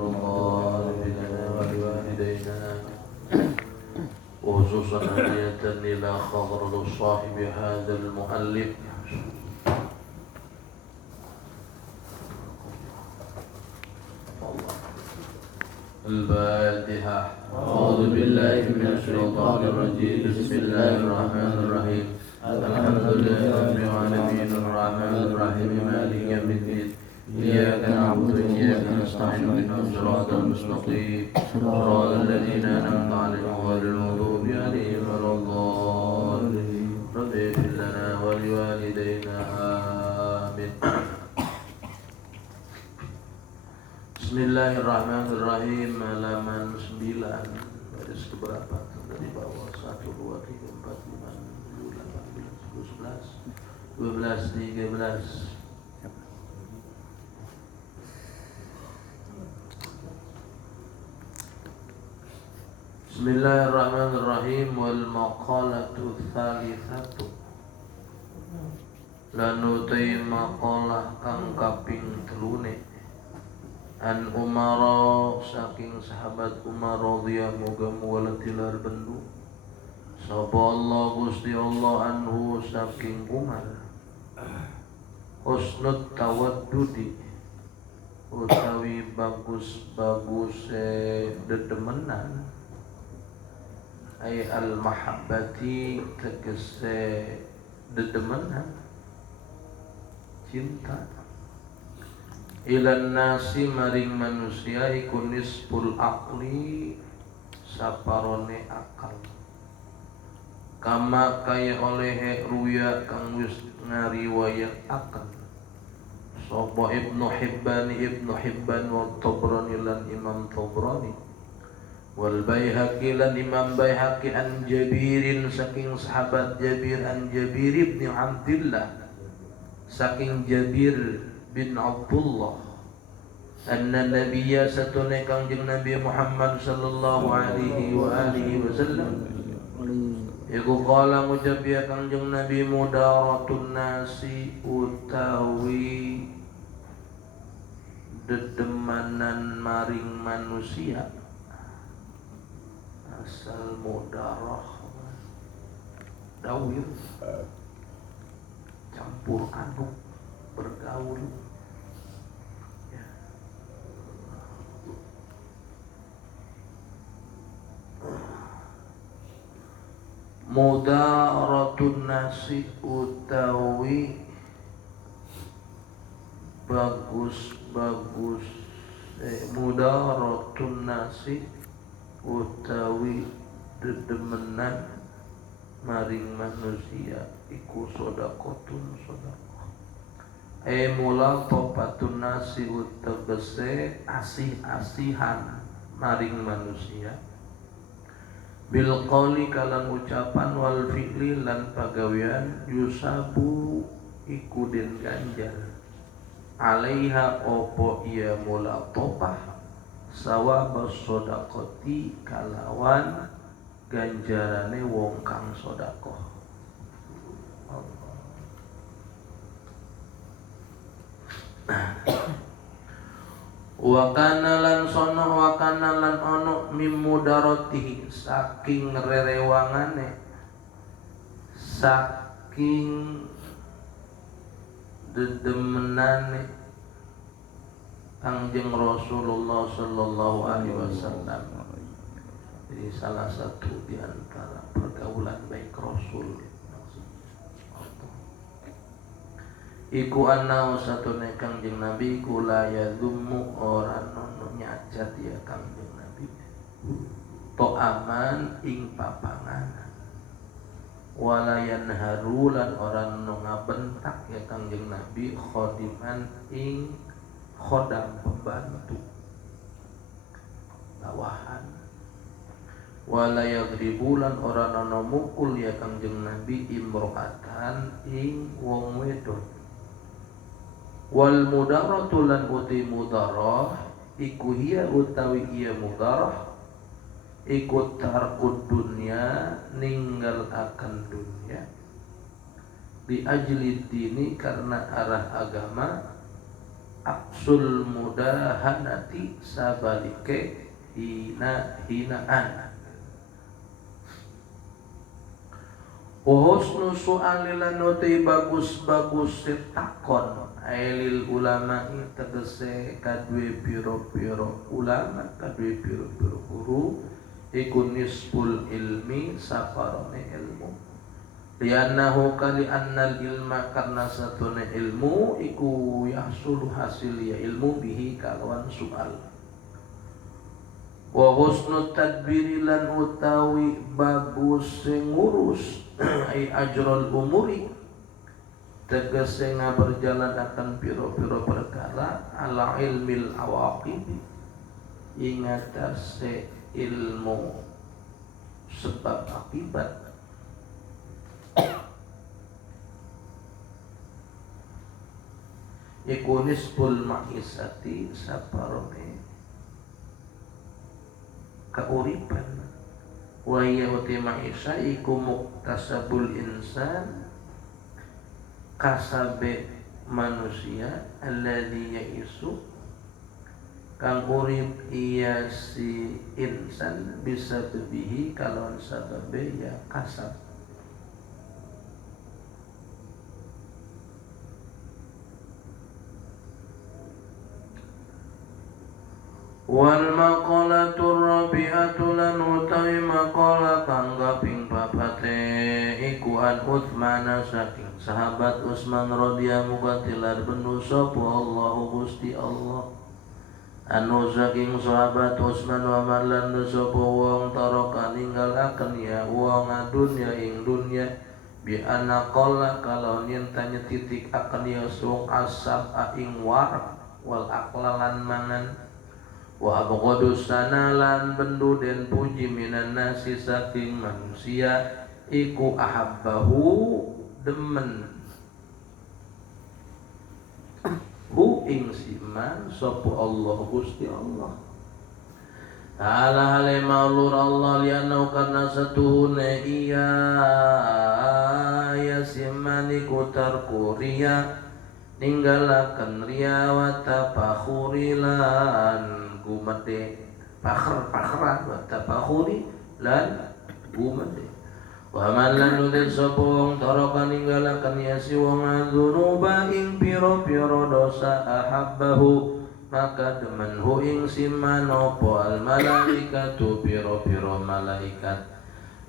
الله لنا ولوالدينا وخصوصا هدية إلى حضرة صاحب هذا المؤلف الفاتحة. أعوذ بالله من الشيطان الرجيم. بسم الله الرحمن الرحيم. الحمد لله رب العالمين الرحمن الرحيم مالك يوم الدين إياك نعبد وإياك نستعين اهدنا الصراط المستقيم صراط الذين أنعمت عليهم غير المغضوب عليهم ولا الضالين. رب اغفر لنا ولوالدينا آمين. Bismillahirrahmanirrahim. Halaman 9 baris keberapa? Dari bawah 1, 2, 3, 4, 5, 6, 7, 8, 9, 10, 11, 12, 13. Bismillahirrahmanirrahim. Wal maqalatu tsalitsatu lanutai maqalah kang kaping telune an Umara saking sahabat Umar radhiyallahu moga muga tilar bendu sapa Allah Gusti Allah anhu saking Umar husnut tawaddudi utawi bagus dedemenan ay al mahabbati tegese dedemenan cinta ilan nasi maring manusia iku nisful aqli saparone akal kama kaya oleh ruya kang wis ngariwayataken sapa Ibnu Hibban wa Tabrani lan Imam Tabrani wal Baihaqi lan Imam Baihaqi an Jabirin saking sahabat Jabir an Jabir ibn Abdullah saking Jabir bin Abdullah anna nabiyya satune kangjeng Nabi Muhammad sallallahu alaihi wa alihi wasallam iku qala ngucap ya kangjeng Nabi mudaratun nasi utawi dedemanan maring manusia asal mudarah dawir campur aduk bergaul ya. Mudaratun nasi utawi mudaratun nasi utawi dedemenan maring manusia iku sodakotun sodakoh mula tobatun nasi utegese asih-asihan maring manusia bil qawli kalan ucapan wal fi'li lan pagawean yusabu iku den ganjar alaiha opo iya mula topah sawabas sodakoti kalawan ganjarane wong kang sodakoh. Wakana lan ono mim mudaratihi saking rerewangane saking dedemenane Kangjeng Rasulullah sallallahu alaihi wasallam. Jadi salah satu di antara pergaulan baik Rasul iku anau satune Kangjeng Nabi kula yadhummu ora ono nyacat ya Kangjeng Nabi to aman ing papanganan walayan harulan orang ono ngabentak ya Kangjeng Nabi khodiman ing khodam pembantu bawahan walayadribulan orang ono mukul ya Kangjeng Nabi imro'atan ing wong wedon wal mudaratu lan uti mudarah iku hiya utawi iya mudarah iku tarkud dunya ninggal akan dunya bi ajli dini karena arah agama aksul mudahanati sabalike hinaan. Husnu su'alilan uti bagus-bagus takon ailil ulama tegese kadue piro-piro ulama kadue piro-piro guru iku nisful ilmi saparone ilmu liannahu kali annal ilma karena satune ilmu iku yahsulu hasil ya ilmu bihi kalawan soal wa husnul tadbiri lan utawi bagus sing ngurus ai ajrul umuri tegese ngaberjalan akan piro-piro perkara ala ilmil awaqib ingatase ilmu sebab akibat iku nisbul ma'isati saparone kauripan wa yauti ma'isa iku muktasabul insan kasabe manusia alladhi yaisu kang urip iya si insan bisa bebihi kalon sababe ya kasab wal maqalatur rabi'atu lan utawi maqala kang kaping papate iku an Utsman saking sahabat Utsman radhiyallahu anhu benu sapa Allahu Gusti Allah anu saking sahabat Utsman wa malan sapa wong taraka ninggalaken ya wong dunya ing dunya bi anaqalla kalau nyentanya titik akan ya sung asab ing war wal aqlalan mangan wa abghadus sanalan bendu den puji minan nasi saking manusia iku ahabbahu demen hu ing siman sapa Allah Gusti Allah ta'ala hale maulur Allah lianau karena satuhune iya ya simani kutar kuria ninggalakan ria wa tafakhurilan gumade pakhran wa tafakhuri lan gumade wa man lan ude sopong taraka ninggalakan ya si wong adzunuba ing piro-piro dosa ahabbahu maka demenhu ing simanopo al malaikatu piro-piro malaikat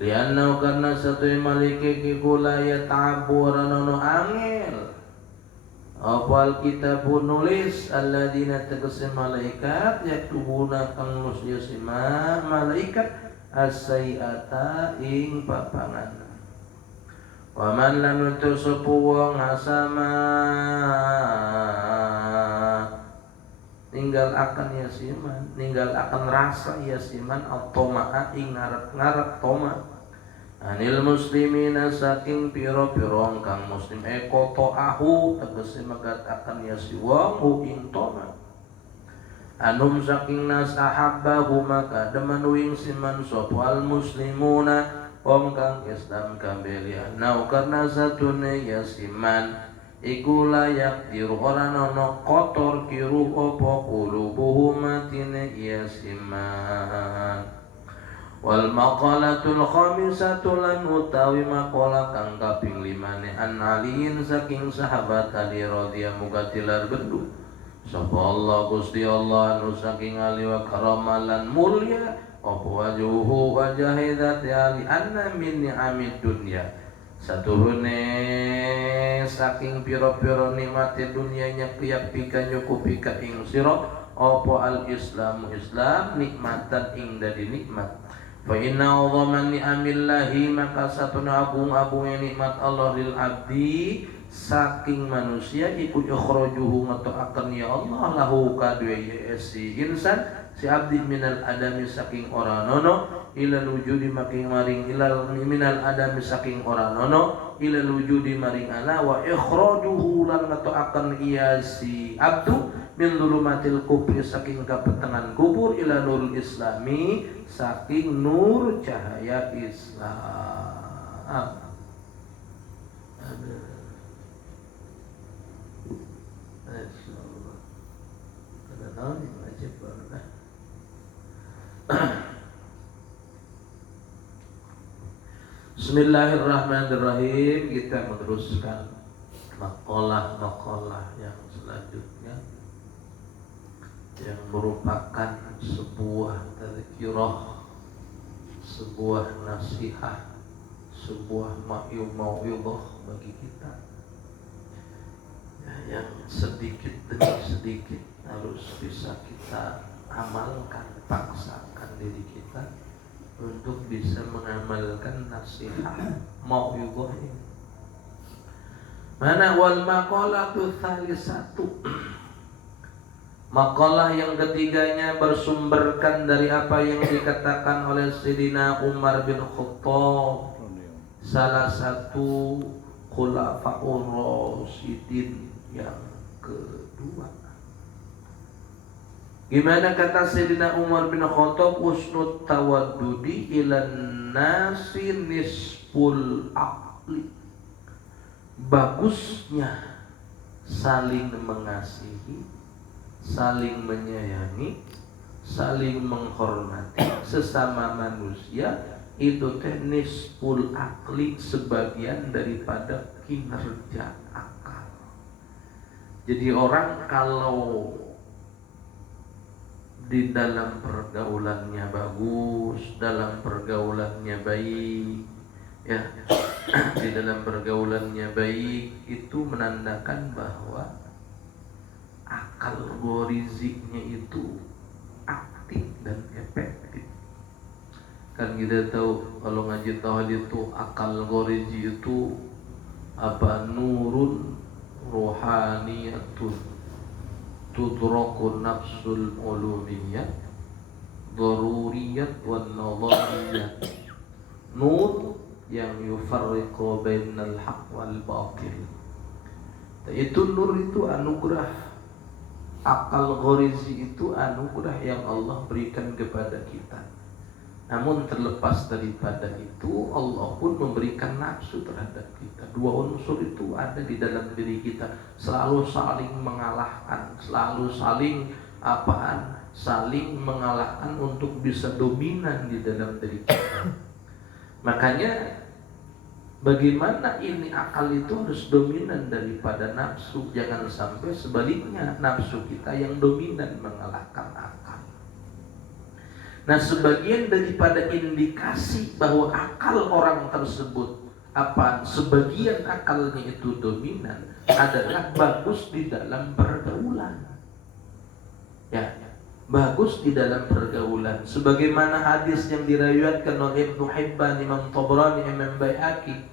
lianna karena satu malaikat kula ya ta'abu ranono angel apal kita pun nulis alladzina tegese malaikat yaktubuna kang nulis sima malaikat as-sayyi'ata ing papangan wa man lam tusupu wong asama ninggal akan yasiman ninggal akan rasa yasiman automa'a ing ngarep-ngarep toma anil muslimina saking piro-piro kang muslim koto ahu tegese megataken ya si wong hu ing toma anum saking nas ahabbahu maka demen wing siman sapa al muslimuna wong kang Islam kambeli nau karena satune ya siman iku layak diru ora ana kotor kiru apa qulubuhum matine ya siman wal maqalatul khamisatu lan utawi maqala kang kaping 5 an aliin saking sahabat Ali radhiyallahu anhu bendu sapa Allah Gusti Allah anu saking ali wa karamalan mulya apa wajuhu wajahidat ali anna min ni'amid dunya satuhune saking pira-pira nikmate dunya nyepiak pika nyukupi ka ing sira apa al islamu islam nikmatan ing dadi nikmat fa inna dhamman ni'amillahi maka satuna agung-agung nikmat Allah lil abdi saking manusia iku ikhrajuhu ngetokaken ya Allah lahu kadue si insan si abdi minal adami saking ora nono ilal wujudi making maring ilal minal adami saking ora nono ilal wujudi maring ana wa ikhrajuhu lan ngetokaken iya si abdu min dhulumatil kufri saking kapetengan kubur ila nurul islami saking nur cahaya Islam. Oh, yang wajib barulah. Bismillahirrahmanirrahim. Kita meneruskan makalah yang selanjutnya, yang merupakan sebuah tazkirah, sebuah nasihat, sebuah mau'izah bagi kita, ya, yang sedikit demi sedikit harus bisa kita amalkan, paksakan diri kita untuk bisa mengamalkan nasihat mau'izah ini. Mana wal maqalatu tsalisatu. Makalah yang ketiganya bersumberkan dari apa yang dikatakan oleh Sayyidina Umar bin Khattab, salah satu khulafaur rasyidin yang kedua. Gimana kata Sayyidina Umar bin Khattab, usnut tawaddudi ilan nasi nisful aqli. Bagusnya saling mengasihi, saling menyayangi, saling menghormati sesama manusia itu nisful aqli, sebagian daripada kinerja akal. Jadi orang kalau di dalam pergaulannya bagus, dalam pergaulannya baik, ya, di dalam pergaulannya baik, itu menandakan bahwa akal goriziknya itu aktif dan efektif. Kan kita tahu kalau ngaji tauhid itu akal gorizi itu apa? Nurun rohaniyatun tudraku nafsul ulumiyat daruriyat wan nadariyat. Nur yang yufarriqu bainal haq wal batil. Itu nur itu anugerah. Akal ghorizi itu anugerah yang Allah berikan kepada kita. Namun terlepas daripada itu, Allah pun memberikan nafsu terhadap kita. Dua unsur itu ada di dalam diri kita, selalu saling mengalahkan, selalu saling saling mengalahkan untuk bisa dominan di dalam diri kita. Makanya bagaimana ini akal itu harus dominan daripada nafsu. Jangan sampai sebaliknya sebaliknya nafsu kita yang dominan mengalahkan akal. Nah, sebagian daripada indikasi bahwa akal orang tersebut sebagian akalnya itu dominan adalah bagus di dalam pergaulan. Ya, bagus di dalam pergaulan. Sebagaimana hadis yang diriwayatkan oleh Ibnu Hibban, Imam Tabrani, Imam Baihaqi,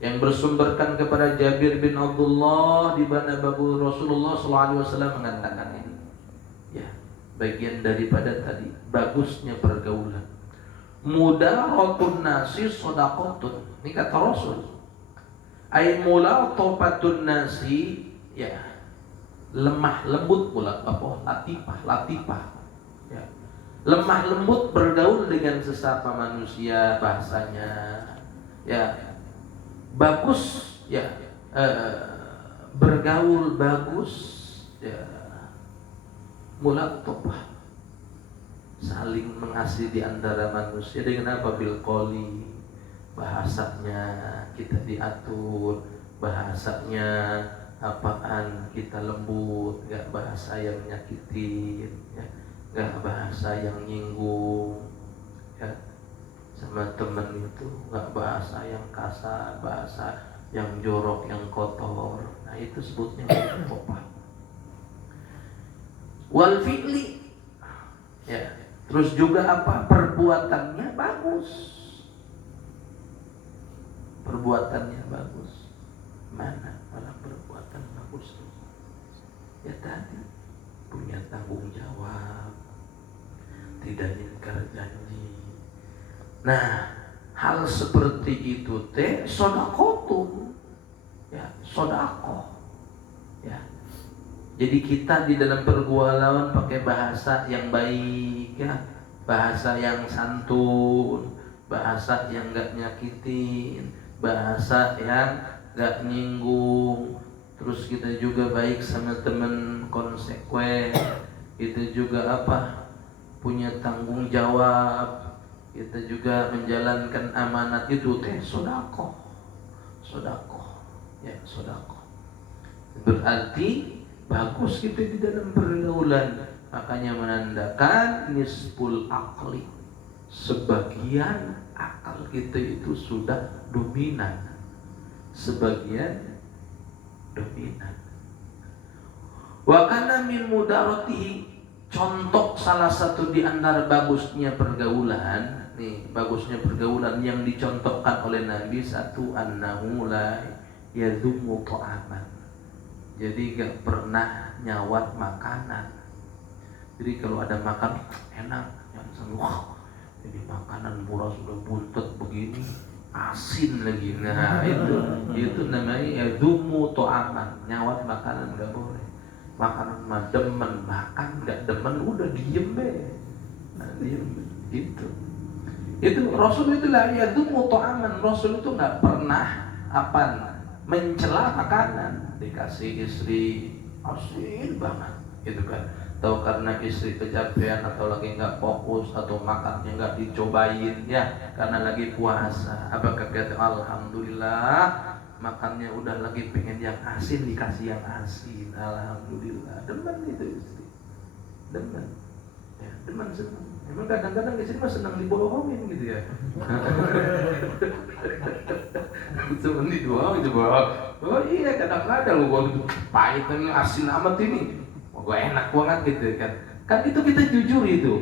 yang bersumberkan kepada Jabir bin Abdullah, di mana babu Rasulullah SAW mengatakan ini. Ya, bagian daripada tadi bagusnya pergaulan. Mudaratun nasi shadaqatun. Ini kata Rasul. Ai mulatafatun nasi, ya, lemah lembut pula latifah. Ya. Lemah lembut bergaul dengan sesama manusia, bahasanya. Ya. Bagus, ya. Bergaul bagus, ya. Mulatafah, saling mengasihi di antara manusia dengan apa? Bil qoli, bahasanya kita diatur, bahasanya kita lembut, gak bahasa yang nyakitin, ya, gak bahasa yang nyinggung, ya. Sama teman itu gak bahasa yang kasar, bahasa yang jorok, yang kotor. Nah, itu sebutnya mulatafah. Wal fi'li, ya, terus juga perbuatannya bagus. Perbuatannya bagus. Mana perbuatan bagus? Ya tadi, punya tanggung jawab, tidak ingkar janji. Nah, hal seperti itu sodakotun, ya, sodakoh, ya. Jadi kita di dalam pergaulan pakai bahasa yang baik, ya, bahasa yang santun, bahasa yang gak nyakitin, bahasa yang gak nyinggung. Terus kita juga baik sama teman, konsekuen, itu juga apa? Punya tanggung jawab, kita juga menjalankan amanat itu teh sedekah. Sedekah. Ya, sedekah. Berarti bagus kita di dalam pergaulan. Makanya menandakan nisful akli. Sebagian akal kita itu sudah dominan. Sebagian dominan. Wa kana min mudaratihi, contoh salah satu di antara bagusnya pergaulan, nih bagusnya pergaulan yang dicontohkan oleh Nabi, satu annahu la yadhumu ta'aman. Jadi gak pernah nyawat makanan. Jadi kalau ada makan enak, yang wah ini makanan murah sudah buntut begini, asin lagi. Nah itu namanya yadhumu ta'aman, nyawat makanan gak boleh. Makanan mah demen, makan nggak demen udah diem deh, nah, diem gitu. Itu Rasul itu lah ya itu mutoaman. Rasul itu nggak pernah mencela makanan. Dikasih istri asin banget, gitu kan? Tahu karena istri kecapean atau lagi nggak fokus atau makannya nggak dicobain ya karena lagi puasa. Apakah kata alhamdulillah makannya udah lagi pengen yang asin dikasih yang asin, alhamdulillah. Demen itu istri, demen, ya demen senang. Emang kadang-kadang istri mah senang dibohongin gitu ya. Cuma dibohong coba. Oh iya kadang-kadang gua gitu pahit ini asin amat ini, gua enak banget gitu kan. Kan itu kita jujur itu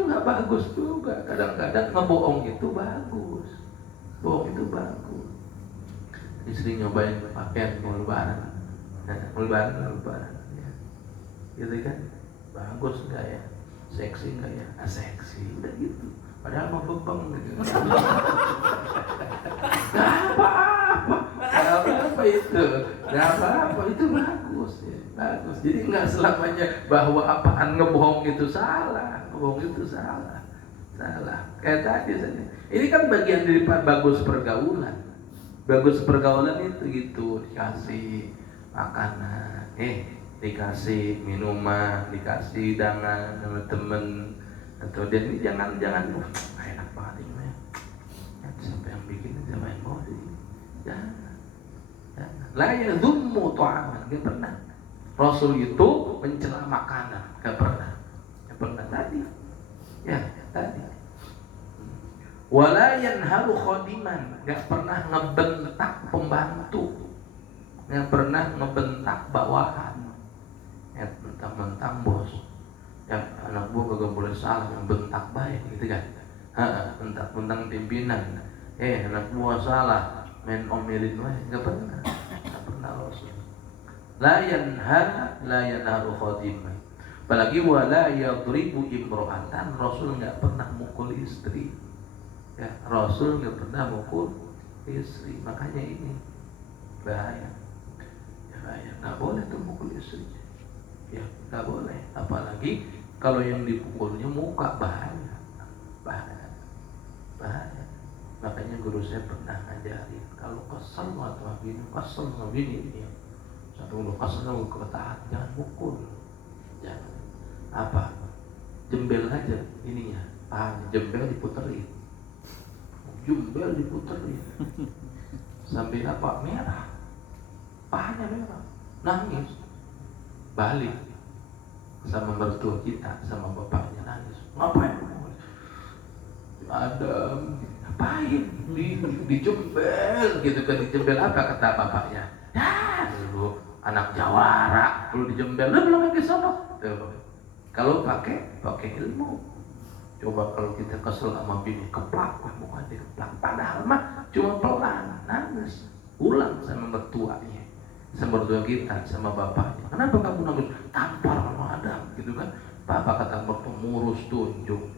nggak bagus juga. Kadang-kadang ngebohong itu bagus, bohong itu bagus. Istri nyobain pakaian mau lebaran, ya. Gitu kan, bagus nggak ya, seksi nggak ya, seksi, udah gitu. Padahal mau bebeng gitu. Gak apa-apa itu bagus ya, bagus. Jadi nggak selamanya bahwa apaan ngebohong itu salah, salah. Kayak tadi saja. Ini kan bagian dari bagus pergaulan. Bagus pergaulan itu gitu, dikasih makanan, dikasih minuman, dikasih hidangan sama temen, atau dia ini jangan enak banget ini ya. Siapa yang bikin siapa yang mau sih? Jangan. Lah ya dzummu ta'aman, gak pernah. Rasul itu mencela makanan, gak pernah tadi. Ya tadi. Wala yanharu khadiman, gak pernah ngebentak pembantu, gak pernah ngebentak bawahan. Ya mentang-mentang bos, ya anak buah gak boleh salah, ngebentak baik gitu kan. Mentang-mentang pimpinan, anak buah salah, main omelin wae, gak pernah Rasul. La yanharu khadiman. Apalagi wala yadribu imro'atan, Rasul gak pernah mukul istri. Ya, Rasul nggak pernah mukul istri, makanya ini bahaya. Ya bahaya, nggak boleh tuh mukul istri. Ya nggak boleh, apalagi kalau yang dipukulnya muka, bahaya. Makanya guru saya pernah ngajarin kalau kesel atau begini ya, satu udah kesel mau ketahan, jangan mukul, jangan jembel aja ininya, jembel diputerin sampai merah, pahanya merah, nangis, balik sama mertua kita, sama bapaknya nangis, ngapain? Ngapain? Dijembel gitu kan, dijembel apa kata bapaknya? Ya dulu anak jawara, kalau dijembel, belum lagi sono. Kalau pakai ilmu. Coba kalau kita kesel sama bini, keplak mukanya keplak. Padahal mah cuma pelan, nangis, ulang sama mertuanya, sama mertua kita, sama bapaknya. Kenapa kamu nangis? Tampar sama Adam, gitu kan? Bapak kata mertua murus tunjuk.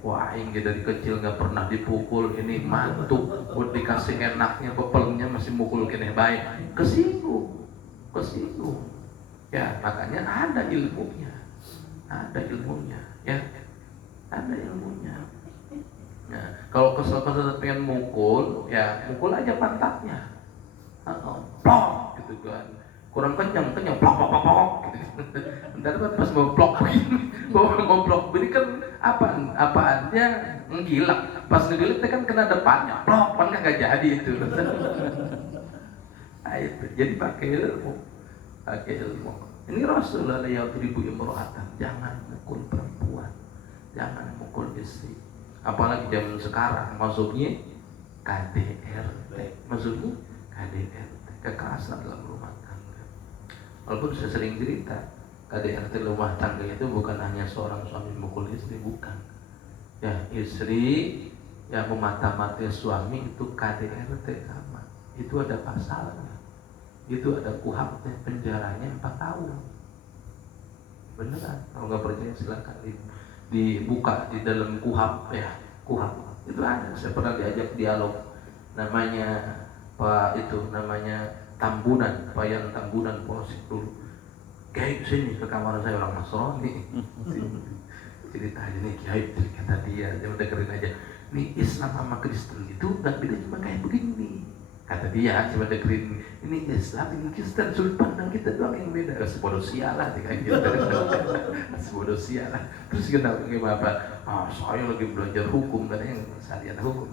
Wah, ini dari kecil nggak pernah dipukul, ini mantu, buat dikasih enaknya, pepelnya masih mukul kene baik, kesinggung. Ya makanya ada ilmunya, ya. Ada ilmunya. Nah, kalau kesel pengen mukul, ya mukul aja pantatnya. Plok gitu kan. kurang kenyang plok plok plok plok gitu. Ntar pas mau plok begini mau plok begini kan apaannya menggilak, pas ngegilak kan kena depannya plok kan nggak jadi itu. Nah, itu jadi pakai ilmu. Ini Rasulullah yadribu imro'atan, jangan mukul perempuan, jangan mukul istri, apalagi zaman sekarang masuknya KDRT, kekerasan dalam rumah tangga. Walaupun saya sering cerita, KDRT rumah tangga itu bukan hanya seorang suami mukul istri, bukan. Ya, istri yang memata-matai suami itu KDRT sama. Itu ada pasalnya. Itu ada kuhapnya, penjaranya 4 tahun. Beneran, kalau nggak percaya silakan dibuka di dalam kuhap ya, kuhap itu ada. Saya pernah diajak dialog, namanya namanya Tambunan, Payan Tambunan Polsek dulu. Kiai sini ke kamar saya, orang Nasrani. Cerita aja nih Kiai, kata dia, jangan dengerin aja. Nih Islam sama Kristen itu nggak beda, cuma kayak begini. Kata dia, coba dengerin, ini Islam, ini Kristen, sudut pandang kita doang yang beda. Sebodoh sialah, kayak gitu. Sebodoh sialah. Terus gimana? Saya lagi belajar hukum, katanya syariat hukum.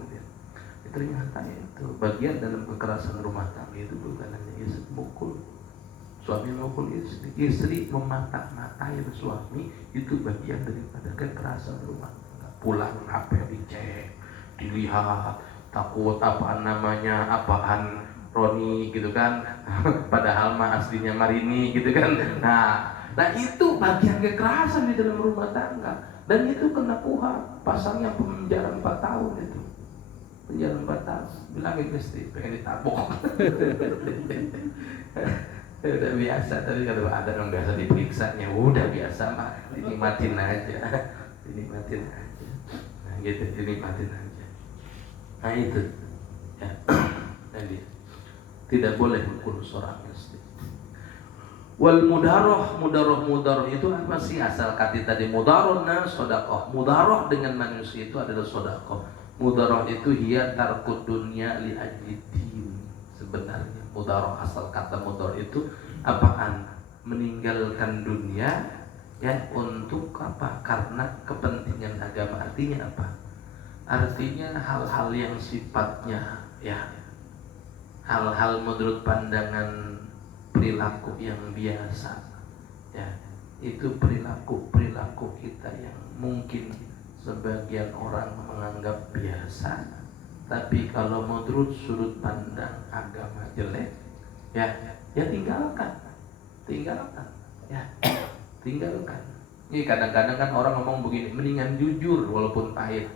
Ternyata itu bagian dalam kekerasan rumah tangga itu bukan hanya istri mukul, suami mukul istri memata-matai suami, itu bagian daripada kekerasan rumah tangga. Pulang HP dicek, dilihat, takut apaan Roni gitu kan, padahal mah aslinya Marini gitu kan. Nah itu bagian kekerasan di dalam rumah tangga, dan itu kena kuhap, pasalnya penjara 4 tahun itu. Penjara 4 tahun, bilangin istri pengen ditabok. Udah biasa, tapi kalau ada yang biasa diperiksanya, udah biasa mah, dinikmatin aja. Nah gitu, dinikmatin aja. Nah itu ya. Jadi tidak boleh mukul seorang istri. Wal mudaroh itu apa sih? Asal kata tadi mudarona sodakoh. Mudaroh dengan manusia itu adalah sodakoh. Mudaroh itu hiya tarkud dunya li ajidin. Sebenarnya mudaroh, asal kata mudaroh itu apaan? Meninggalkan dunia ya untuk apa? Karena kepentingan agama. Artinya apa? Artinya hal-hal yang sifatnya ya, hal-hal menurut pandangan perilaku yang biasa ya, itu perilaku kita yang mungkin sebagian orang menganggap biasa, tapi kalau menurut sudut pandang agama jelek ya tinggalkan ya, tinggalkan. Ini kadang-kadang kan orang ngomong begini, mendingan jujur walaupun pahit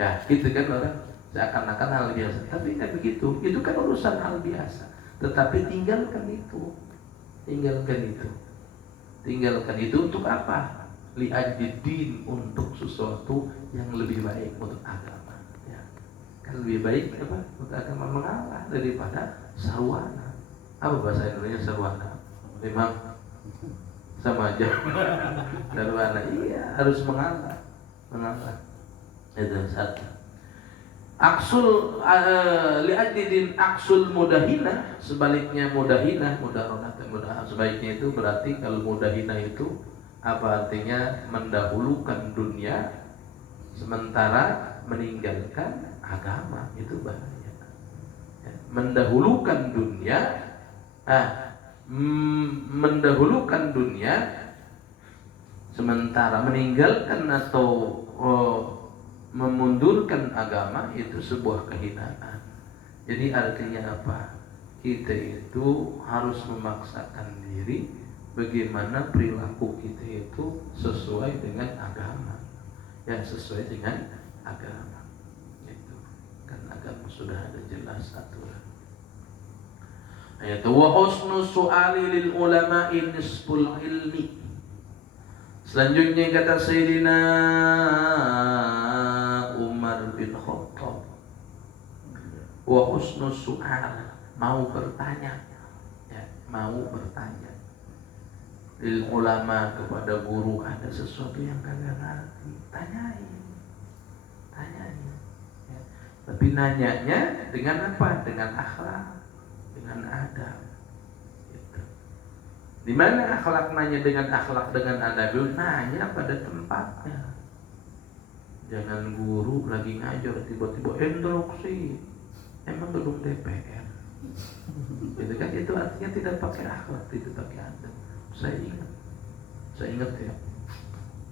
ya, gitu kan orang seakan-akan hal biasa, tapi tidak begitu. Itu kan urusan hal biasa, tetapi tinggalkan itu untuk apa? Li'ajidin, untuk sesuatu yang lebih baik untuk agama ya. Kan lebih baik apa? Untuk agama mengalah daripada sarwana. Apa bahasa Indonesia sarwana? Memang sama aja. Sarwana, iya harus mengalah. Itu satu. Aksul li'ajidin aksul mudahina, sebaliknya mudaronat. Sebaliknya itu berarti kalau mudahina itu apa artinya? Mendahulukan dunia sementara meninggalkan agama, itu bahaya. Mendahulukan dunia sementara meninggalkan atau memundurkan agama, itu sebuah kehinaan. Jadi artinya apa? Kita itu harus memaksakan diri bagaimana perilaku kita itu sesuai dengan agama ya, sesuai dengan agama itu kan, agama sudah ada jelas aturan. Ayat wa husnu su'ali lil ulama'i nisful ilmi. Selanjutnya kata Sayyidina Umar bin Khattab, wa husnu su'al, mau bertanya lil ulama, kepada guru, ada sesuatu yang kagak ngerti, tanyain ya. Tapi nanyanya dengan apa? Dengan akhlak, dengan adab gitu. Di mana akhlak? Nanya dengan akhlak, dengan adab, nanya pada tempatnya. Jangan guru lagi ngajar tiba-tiba instruksi, emang gedung DPR. Itu kan, itu artinya tidak pakai akhlak, tidak pakai adab. Saya ingat ya,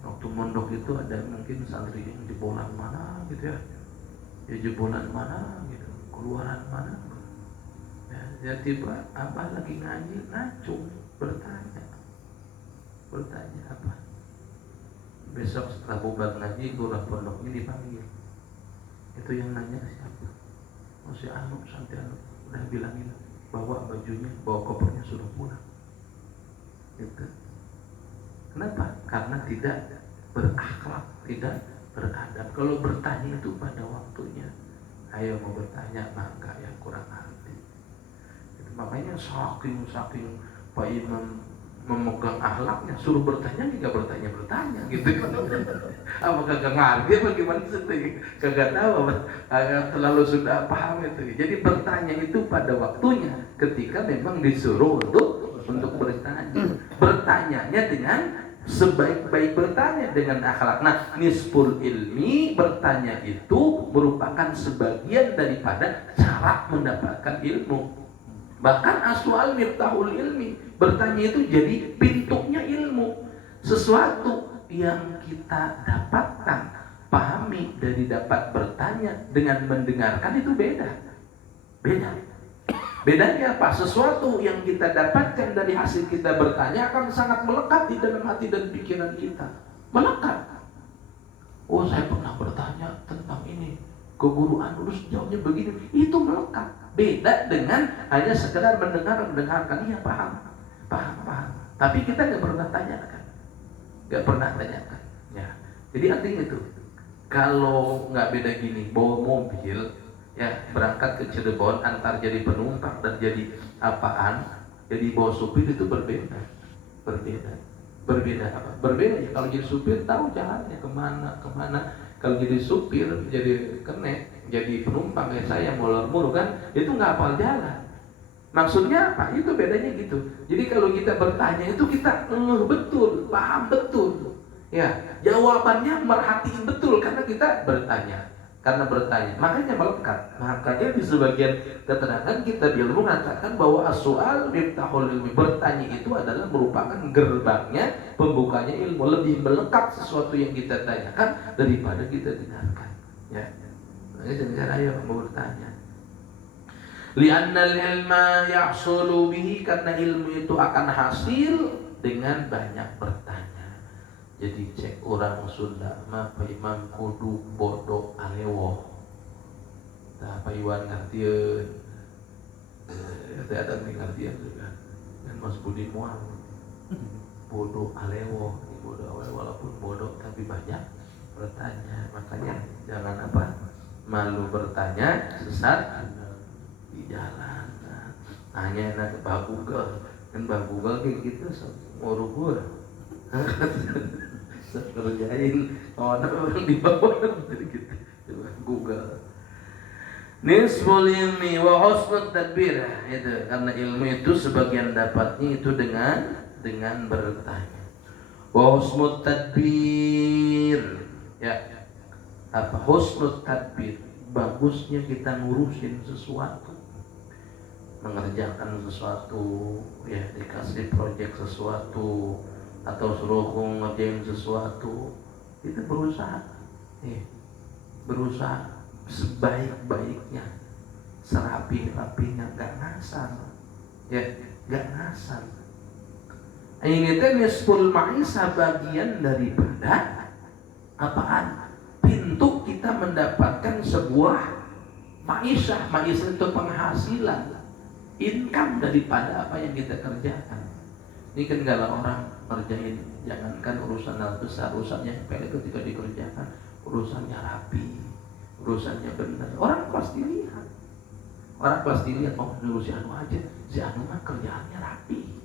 waktu mondok itu ada mungkin santri yang jebolan mana gitu ya, jebolan mana gitu, keluaran mana. Ya tiba apa lagi ngaji, ngacung, bertanya apa. Besok setelah bubar ngaji, lurah pondoknya dipanggil. Itu yang nanya siapa? Oh si Anu, Santi Anu. Udah bilangin, bawa bajunya, bawa kopernya, sudah pulang. Gitu. Kenapa? Karena tidak berakhlak, tidak beradab. Kalau bertanya itu pada waktunya. Ayo mau bertanya, maka yang kurang hati. Itu makanya saking Pak Imam memegang akhlaknya, suruh bertanya nggak bertanya gitu. Apa kagak ngerti apa gimana sih? Kagak tahu apa, terlalu sudah paham itu. Jadi bertanya itu pada waktunya, ketika memang disuruh untuk bertanya. Bertanyanya dengan sebaik-baik bertanya, dengan akhlak. Nah, nisful ilmi, bertanya itu merupakan sebagian daripada cara mendapatkan ilmu. Bahkan aswal miftahul ilmi, bertanya itu jadi pintunya ilmu. Sesuatu yang kita dapatkan, pahami dari dapat bertanya dengan mendengarkan itu beda. Bedanya apa? Sesuatu yang kita dapatkan dari hasil kita bertanya akan sangat melekat di dalam hati dan pikiran kita. Melekat. Oh, saya pernah bertanya tentang ini ke guru Anu, terus jawabnya begini. Itu melekat. Beda dengan hanya sekedar mendengarkan. Iya, paham. Tapi kita nggak pernah tanyakan. Ya. Jadi artinya itu, kalau nggak beda gini, bawa mobil, ya berangkat ke Cirebon, antar jadi penumpang dan jadi apaan, jadi bawa supir itu berbeda apa? Berbeda ya. Kalau jadi supir tahu jalannya kemana. Kalau jadi supir, jadi jadi penumpang kayak saya molor-mulu kan, itu nggak hafal jalan. Maksudnya apa? Itu bedanya gitu. Jadi kalau kita bertanya itu kita betul, paham betul. Ya, jawabannya merhatiin betul karena kita bertanya. Makanya melekat. Makanya di sebagian keterangan kita ilmu mengatakan bahwa as-su'al miftahul ilmi, bertanya itu adalah merupakan gerbangnya, pembukanya ilmu. Lebih melekat sesuatu yang kita tanyakan daripada kita dengarkan. Ya. Makanya cara ayo mau bertanya. Li'annal ilma yahsulu bihi, karena ilmu itu akan hasil dengan banyak bertanya. Jadi cek orang Sunda mah Pak Imam kudu bodoh alewo. Nah, Pak Iwan ngartieun. Ada ngartieun juga. Dan Mas Budi mual. Bodoh alewo, walaupun bodoh tapi banyak bertanya. Makanya jangan apa? Malu bertanya, sesat di jalan. Hanya enak Mbak Google. Dan Mbak Google kayak gitu ngurubur. Kerjain orang di bawah gitu. Google. Nisful ilmi wa husnul tadbir, itu karena ilmu itu sebagian dapatnya itu dengan bertanya. Wa husnul tadbir, ya. Apa husnul tadbir? Bagusnya kita ngurusin sesuatu, mengerjakan sesuatu, ya dikasih proyek sesuatu atau suruh ngerjain sesuatu, kita berusaha sebaik-baiknya, serapi-rapinya, gak ngasal. Ini teh nisful ma'isah, bagian daripada apaan? Pintu kita mendapatkan sebuah ma'isah itu penghasilan, income daripada apa yang kita kerjakan. Ini kan kalau orang ngerjain, jangankan urusan besar, urusannya sepele ketika dikerjakan, urusannya rapi, urusannya benar, orang pasti lihat. Oh dulu si Anu aja, si Anu mah kerjaannya rapi,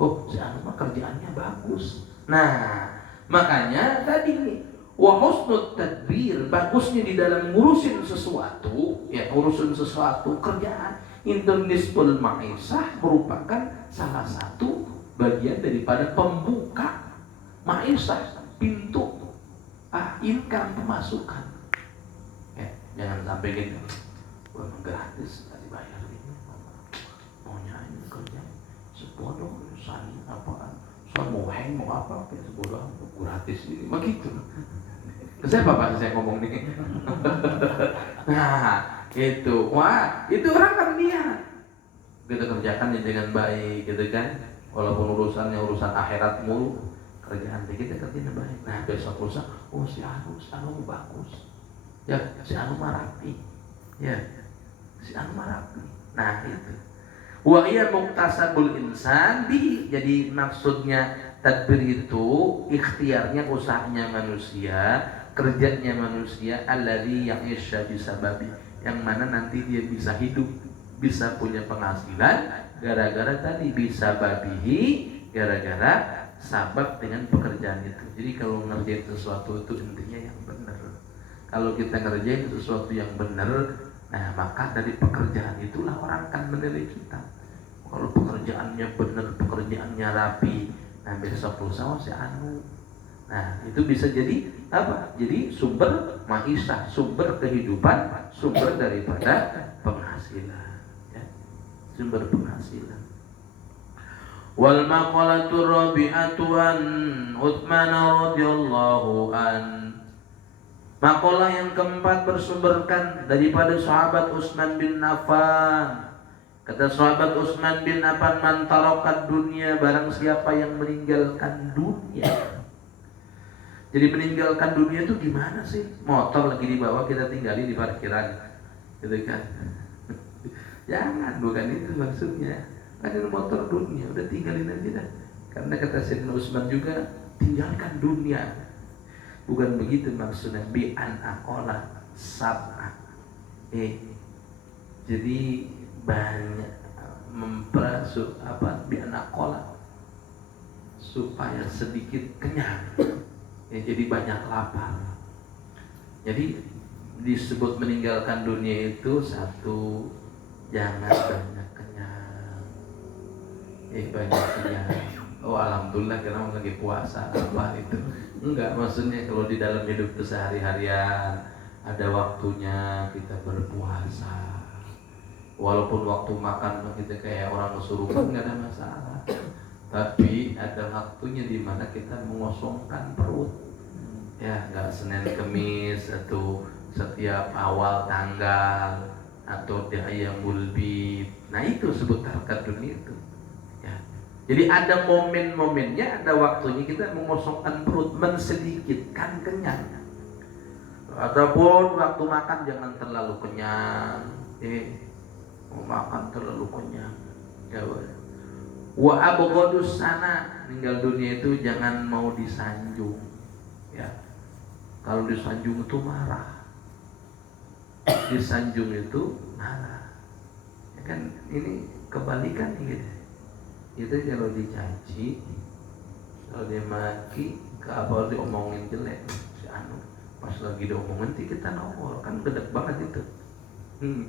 oh si Anu mah kerjaannya bagus. Nah makanya tadi nih, wa husnul tadbir, bagusnya di dalam ngurusin sesuatu, kerjaan. Nisful ma'isah merupakan salah satu bagian daripada pembuka maisha, pintu income, pemasukan. Jangan sampai gitu, wah gratis nggak dibayar ini, maunya ini kerja sebodoh, saya apaan, saya mau hang mau apa, sebodoh gratis ini, begitu. Saya apa saya ngomong nih? Nah itu, wah itu orang kan lihat kita kerjakan dengan baik gitu kan, walaupun urusannya urusan akhirat mulu, kerjaan kita kerjanya baik. Nah besok lusa, oh si Anu bagus, ya si Anu marapi, ya si Anu marapi. Nah itu, wa iya muktasabul insan bi. Jadi maksudnya tadbir itu ikhtiarnya, usahanya manusia, kerjanya manusia, alladzi ya'isha bisababi, yang mana nanti dia bisa hidup, bisa punya penghasilan gara-gara tadi, bisa babihi, gara-gara sabab dengan pekerjaan itu. Jadi kalau ngerjain sesuatu itu intinya yang benar. Kalau kita ngerjain sesuatu yang benar, nah maka dari pekerjaan itulah orang akan menilai kita. Kalau pekerjaannya benar, pekerjaannya rapi, nah besok lusa si Anu. Nah itu bisa jadi apa? Jadi sumber maisha, sumber kehidupan, sumber daripada penghasilan, ya. Sumber penghasilan. Wal maqalatu rabi'atu an Utsman radhiyallahu an. Maqalah yang keempat bersumberkan daripada sahabat Utsman bin Affan. Kata sahabat Utsman bin Affan, man tarakat dunia, barang siapa yang meninggalkan dunia. Jadi meninggalkan dunia itu gimana sih? Motor lagi dibawa kita tinggalin di parkiran, gitu kan? Jangan, bukan itu maksudnya. Ada motor dunia, udah tinggalin aja dah. Karena kata Sayyidina Utsman juga, tinggalkan dunia. Bukan begitu maksudnya, bi an aqala sab'a. Jadi banyak bi an aqala, supaya sedikit kenyang. Jadi banyak lapar. Jadi disebut meninggalkan dunia itu satu, jangan banyak kenyang. Banyak kenyang. Oh alhamdulillah karena lagi puasa apa itu. Enggak, maksudnya kalau di dalam hidup itu sehari-harian ada waktunya kita berpuasa. Walaupun waktu makan kita kayak orang kesurupan nggak ada masalah. Tapi ada waktunya di mana kita mengosongkan perut. Ya, nggak Senin Kemis atau setiap awal tanggal atau di Ayyamul Bid. Nah itu sebut tarakat dunia itu. Ya. Jadi ada momen-momennya, ada waktunya kita mengosongkan perut, mensedikitkan kenyang. Adapun waktu makan jangan terlalu kenyang. Mau makan terlalu kenyang. Ya boleh. Wa abghadus sana, meninggal dunia itu jangan mau disanjung. Ya. Kalau disanjung itu marah. Disanjung itu marah. Ya kan ini kebalikan gitu. Itu kalau dicaci, kalau dia maki, kalau diomongin jelek, si Anu pas lagi diomongin kita nongol, kan gedek banget itu.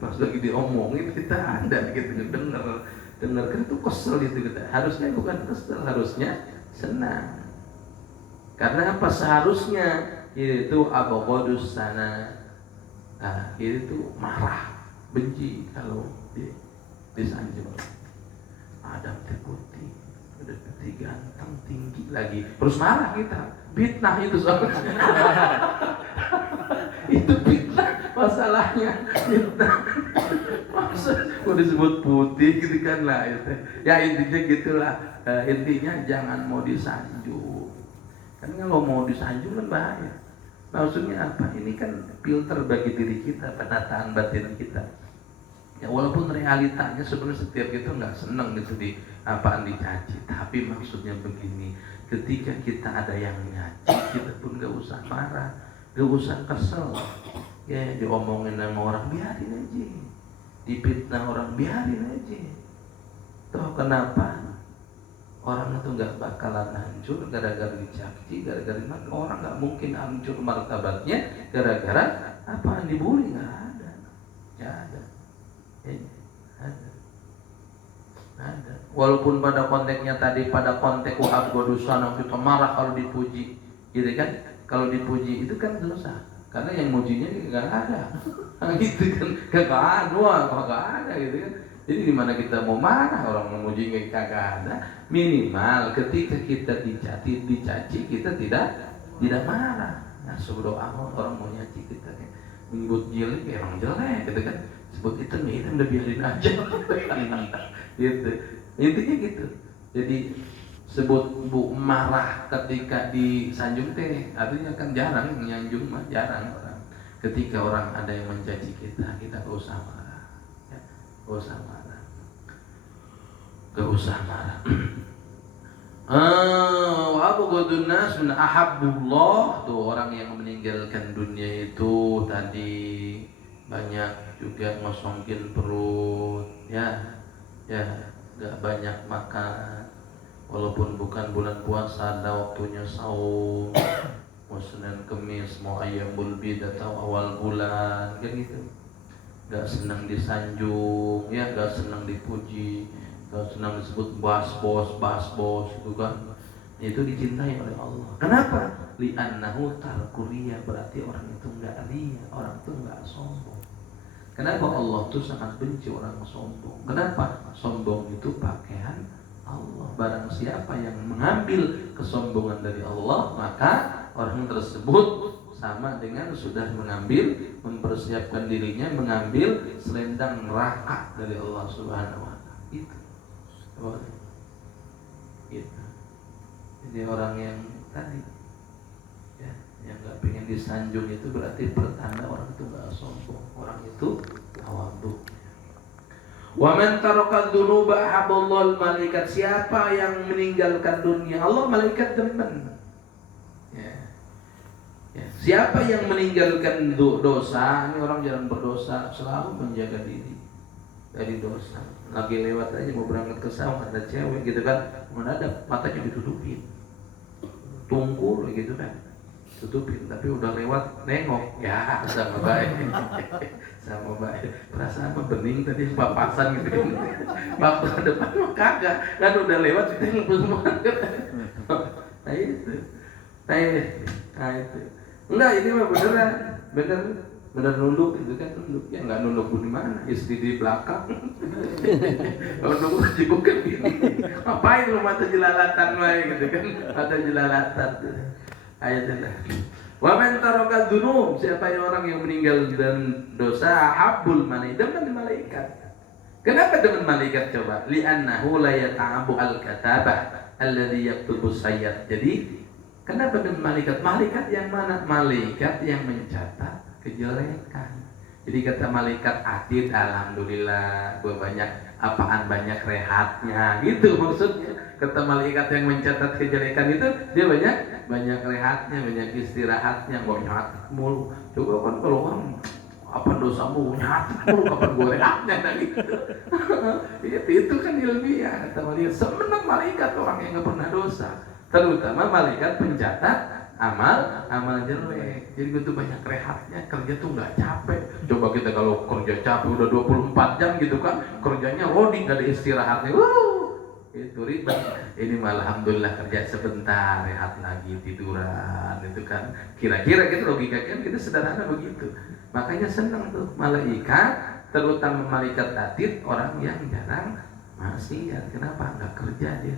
Pas lagi diomongin kita ada gitu, dengar kan itu kesel gitu kita. Harusnya bukan kesel, harusnya senang. Karena apa? Seharusnya itu abghadus sana. Nah, itu marah, benci kalau disanjung. Adam putih, udah putih ganteng, tinggi lagi, terus marah kita. Fitnah itu soalnya. Itu fitnah masalahnya, fitnah. Maksud kok disebut putih gitu kan lah itu. Ya intinya gitulah. Intinya jangan mau disanjung. Kan kalau mau disanjung kan bahaya. Maksudnya apa? Ini kan filter bagi diri kita, penataan batin kita. Ya walaupun realitanya sebenarnya setiap kita nggak seneng gitu di apaan dicaci, tapi maksudnya begini, ketika kita ada yang nyaci, kita pun nggak usah marah, nggak usah kesel. Ya diomongin sama orang biarin aja, difitnah orang biarin aja. Toh kenapa? Orang itu nggak bakalan hancur gara-gara dicaci, gara-gara orang nggak mungkin hancur martabatnya gara-gara apaan dibully, nggak ada. Ada. Ada. Walaupun pada konteksnya tadi, pada konteks wahab godusana kita marah kalau dipuji, gitu kan? Kalau dipuji itu kan dosa, karena yang mujinya nggak ada, gitu kan? Kagak ada, gitu kan? Jadi di mana kita mau marah, orang memuji nggak kagak ada. Minimal ketika kita dicaci kita tidak marah. Nah, sebelum orang mau nyaci kita nih, menyebut jelek, orang jelek, gitu kan? Sebut itu udah biarin aja. Gitu, intinya gitu. Jadi sebut bu marah ketika disanjung teh, artinya kan jarang nyanjung mah, jarang orang. Ketika orang ada yang mencaci kita gak usah marah, ya, gak usah marah, gak usah marah. Wa abghadun nas min ahabbullah, tuh orang yang meninggalkan dunia itu tadi banyak juga ngosongin perut, ya gak banyak makan, walaupun bukan bulan puasa, ada waktunya saum, mau Senin Kemis, mau Ayyamul Bid atau awal bulan, kayak gitu. Gak senang disanjung, ya gak senang dipuji, gak senang disebut bas bos itu kan. Itu dicintai oleh Allah. Kenapa? Li'annahu tarkuria, berarti orang itu gak ria, orang itu gak sombong. Kenapa Allah tuh sangat benci orang sombong? Kenapa? Sombong itu pakaian Allah. Barang siapa yang mengambil kesombongan dari Allah, maka orang tersebut sama dengan sudah mempersiapkan dirinya mengambil selendang neraka dari Allah Subhanahu wa taala. Itu. Gitu. Jadi orang yang tadi, ya, yang nggak pengen disanjung itu berarti pertanda orang itu nggak sombong, orang itu tawadhu. Wa man taraka dzunuba haballahu malaikat, siapa yang meninggalkan dunia Allah malaikat demen. Ya. Ya. Siapa yang meninggalkan dosa, ini orang jangan berdosa, selalu menjaga diri dari dosa. Lagi lewat aja mau berangkat ke sawah ada cewek gitu kan, mendadak matanya ditutupin, tunggu gitu kan, tutupin, tapi udah lewat nengok, ya sama baik, sama baik. Perasaan apa bening tadi papasan gitu kan, waktu depan mah kagak, kan udah lewat ditengok semua. Nah itu, enggak, ini mah bener nunduk itu kan, nunduk ya, nggak nunduk di mana, istri di belakang. Kalau nunduk juga kan gini, ngapain lu mata jelalatan wae gitu kan, mata jelalatan. Ayatnya. Wa man taraka dzunub, siapa orang yang meninggal dan dosa, habbul malaikat, demen malaikat. Kenapa demen malaikat coba? Li'annahu la yata'abu al-katabah alladhi yaktubu sayyid. Jadi kenapa demen malaikat? Malaikat yang mana? Malaikat yang mencatat kejelekan. Jadi kata malaikat atid, alhamdulillah gue banyak apaan, banyak rehatnya, gitu maksudnya. Kata malaikat yang mencatat kejelekan itu, dia banyak rehatnya, banyak istirahatnya, nggak nyatet mulu. Coba kan kalau orang apa dosamu nyatet mulu, kapan gue rehatnya nah gitu. Itu kan ilmiah. Kata malaikat, semenang malaikat orang yang nggak pernah dosa, terutama malaikat pencatat amal jelek. Jadi gue tuh banyak rehatnya, kerja tuh nggak capek. Coba kita kalau kerja capek udah 24 jam gitu kan, kerjanya loading, gak ada istirahatnya. Itu ribet. Ini malah alhamdulillah kerja sebentar, rehat lagi, tiduran, itu kan. Kira-kira gitu logika kan, kita sederhana begitu. Makanya senang tuh malaikat, terutama malaikat atid, orang yang jarang maksiat. Kenapa? Nggak kerja dia.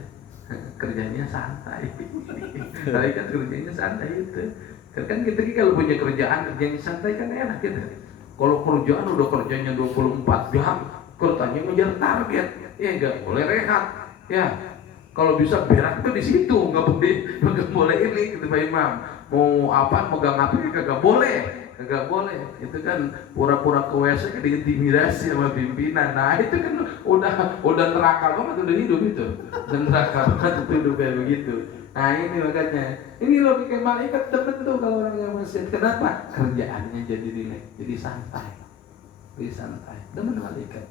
Kerjanya santai. Malaikat kerjanya santai itu. Kan kita kalau punya kerjaan santai kan enak gitu. Kalau kerjaan udah kerjanya 24 jam, kerjanya ngejar target, ya nggak boleh rehat. Ya, kalau bisa berak tuh di situ, nggak boleh ini gitu Pak Imam. Mau apa, megang apa kagak boleh. Enggak boleh, itu kan pura-pura ke WC diintimidasi sama pimpinan. Nah itu kan udah neraka banget, udah hidup itu, dan neraka banget itu hidup kayak begitu. Nah ini makanya, ini logika malaikat temen tuh kalau orang yang masih. Kenapa? Kerjaannya jadi rileks, jadi santai, temen malaikat.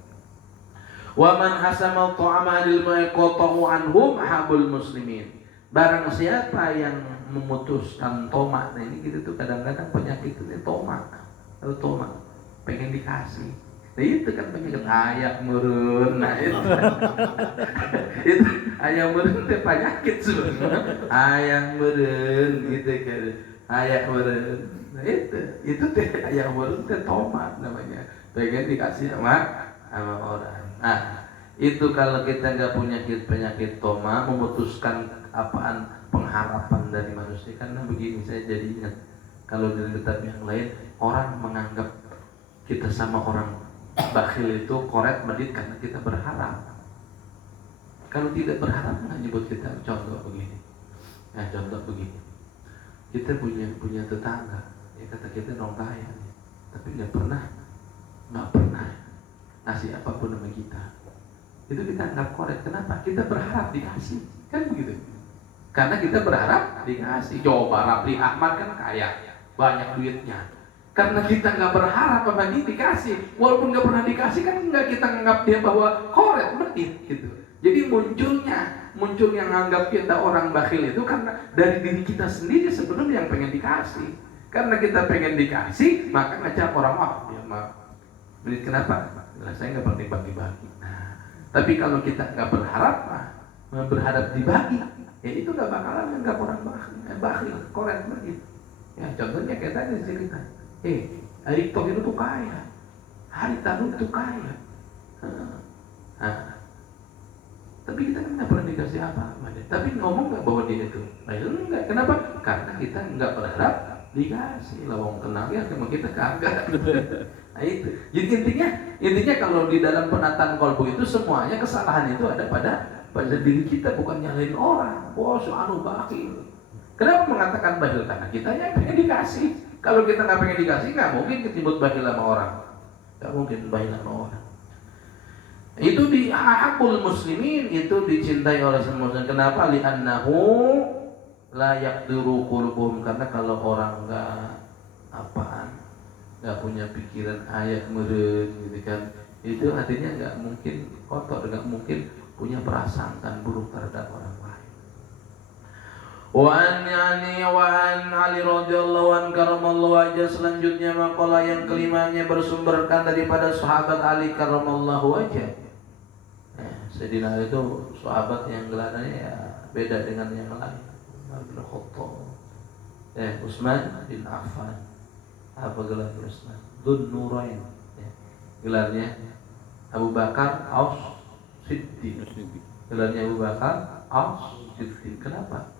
Wa man hasama ta'ama lil muqata'u anhum habul muslimin. Barang siapa yang memutuskan tomak, nah ini gitu tuh kadang-kadang penyakit itu tomak, pengen dikasih, Nah itu kan penyakit ayak meureun. Nah itu itu ayak meureun teh penyakit sebenarnya. Ayak meureun gitu kan. Ayak meureun. Nah itu teh ayak meureun teh tomat namanya. Pengen dikasih sama orang. Nah, itu kalau kita nggak punya penyakit toma, memutuskan apaan pengharapan dari manusia. Karena begini, saya jadi ingat kalau dari kitab yang lain, orang menganggap kita sama orang bakhil itu korek medit karena kita berharap. Kalau tidak berharap nggak nyebut kita. Contoh begini, nah contoh begini, kita punya tetangga, ya kata kita dong kaya, tapi nggak pernah ngasih apapun sama kita. Itu kita anggap korek. Kenapa? Kita berharap dikasih, kan begitu. Karena kita berharap dikasih. Coba Rafli Ahmad kan kaya, banyak duitnya. Karena kita nggak berharap sama dia dikasih, walaupun nggak pernah dikasih kan nggak kita anggap dia bahwa korek medit gitu. Jadi muncul yang anggap kita orang bakhil itu karena dari diri kita sendiri sebelum yang pengen dikasih. Karena kita pengen dikasih, maka ngajak orang dia mah. Kenapa? Nah, saya nggak pernah bagi-bagi. Nah, tapi kalau kita nggak berharap dibagi, ya itu nggak bakalan nggak orang bakhil, korek begitu. Ya contohnya kayak tadi cerita, Erick Thohir itu kaya, Haritanu itu kaya, tapi kita kan nggak pernah dikasih apa-apa. Tapi ngomong nggak bahwa dia itu, enggak. Kenapa? Karena kita nggak berharap dikasih. Lawang kenal ya sama kita kagak. Nah itu. Jadi intinya kalau di dalam penataan kolbu itu semuanya kesalahan itu ada pada diri kita, bukan nyalain orang. Bos anu bakhil. Kenapa mengatakan bakhil? Karena kita yang pengen dikasih. Kalau kita nggak pengen dikasih, nggak mungkin disebut bakhil sama orang. Nggak mungkin bakhil sama orang. Itu di hakul muslimin, itu dicintai oleh semua muslim. Kenapa? Li'annahu la yaqdiru qulubuhum. Karena kalau orang nggak punya pikiran ayat meureun gitu kan, itu hatinya nggak mungkin kotor, nggak mungkin punya prasangkaan buruk terhadap orang lain. Wa an Ali radhiyallahu an karamallahu wajah. Selanjutnya makalah yang kelimanya bersumberkan daripada sahabat Ali karamallahu wajah. Sayyidina Ali itu sahabat yang gelarnya ya beda dengan yang lain. Umar bin Khattab, Utsman bin Affan. Apa gelar Utsman? Dzun Nurain. Gelarnya Abu Bakar As-Siddiq. Gelarnya Abu Bakar As-Siddiq. Kenapa?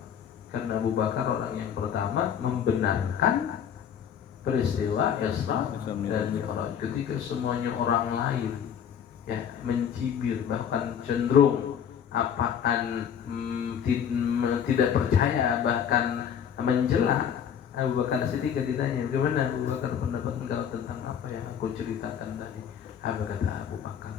Karena Abu Bakar orang yang pertama membenarkan peristiwa Isra dan Mi'raj ketika semuanya orang lain ya mencibir, bahkan cenderung tidak percaya, bahkan mencela. Abu Bakar Siddiq ditanya, "Bagaimana Abu Bakar pendapat engkau tentang apa yang aku ceritakan tadi?" Kata Abu Bakar,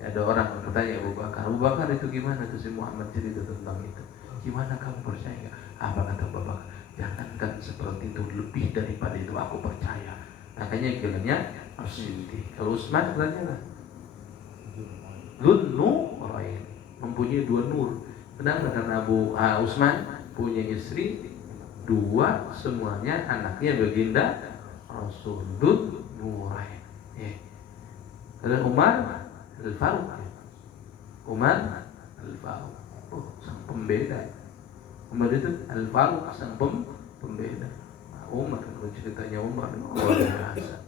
ya, ada orang bertanya Abu Bakar itu gimana tuh si Muhammad cerita tentang itu? Gimana kamu percaya nggak? Apa kata Abu Bakar? Jangankan seperti itu, lebih daripada itu aku percaya. Makanya gelarnya As-Siddiq. Kalau Utsman gelarnya Dzun Nurain, mempunyai dua nur. Kenapa? Karena Utsman punya istri dua, semuanya anaknya baginda Rasul. Dzun Nurain. Ada Umar Al-Faruq. Umar Al-Faruq, sang pembeda. Umar itu Al-Faruq, sang pembeda. Umar, kalau ceritanya Umar luar biasa.